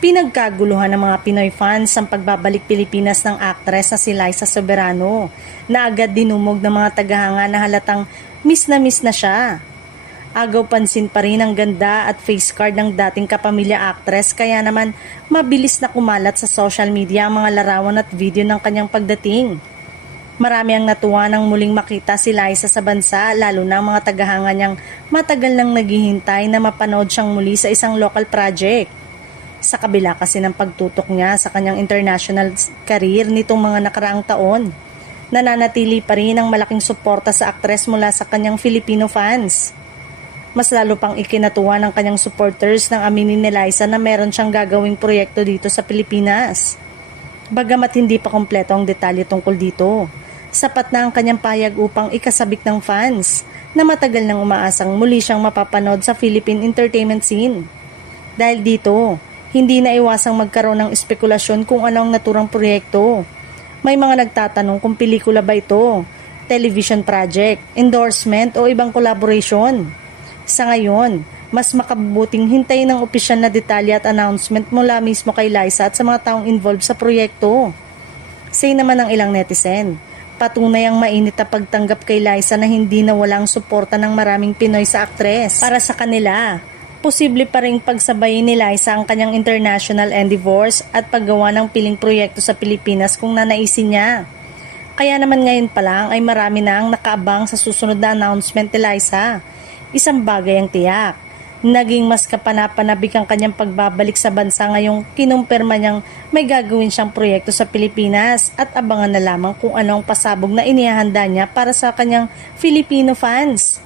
Pinagkaguluhan ng mga Pinoy fans ang pagbabalik Pilipinas ng aktres na si Liza Soberano na agad dinumog ng mga tagahanga na halatang miss na siya. Agaw pansin pa rin ang ganda at face card ng dating kapamilya aktres kaya naman mabilis na kumalat sa social media ang mga larawan at video ng kanyang pagdating. Marami ang natuwa nang muling makita si Liza sa bansa lalo na ang mga tagahanga niyang matagal nang naghihintay na mapanood siyang muli sa isang local project. Sa kabila kasi ng pagtutok niya sa kanyang international career nitong mga nakaraang taon, nananatili pa rin ang malaking suporta sa aktres mula sa kanyang Filipino fans. Mas lalo pang ikinatuwa ng kanyang supporters nang aminin ni Liza na meron siyang gagawing proyekto dito sa Pilipinas. Bagamat hindi pa kompleto ang detalye tungkol dito, sapat na ang kanyang payag upang ikasabik ng fans na matagal nang umaasang muli siyang mapapanood sa Philippine entertainment scene. Dahil dito, hindi na iwasang magkaroon ng espekulasyon kung ano ang naturang proyekto. May mga nagtatanong kung pelikula ba ito, television project, endorsement o ibang collaboration. Sa ngayon, mas makabubuting hintayin ng opisyal na detalye at announcement mula mismo kay Liza at sa mga taong involved sa proyekto. Say naman ng ilang netizen, patunay ang mainit na pagtanggap kay Liza na hindi na walang suporta ng maraming Pinoy sa aktres. Para sa kanila, posible pa rin pagsabayin ni Liza ang kanyang international endeavors at paggawa ng piling proyekto sa Pilipinas kung nanaisin niya. Kaya naman ngayon pa lang ay marami na ang nakaabang sa susunod na announcement ni Liza. Isang bagay ang tiyak. Naging mas kapanapanabik ang kanyang pagbabalik sa bansa ngayong kinumpirma niyang may gagawin siyang proyekto sa Pilipinas at abangan na lamang kung ano ang pasabog na inihahanda niya para sa kanyang Filipino fans.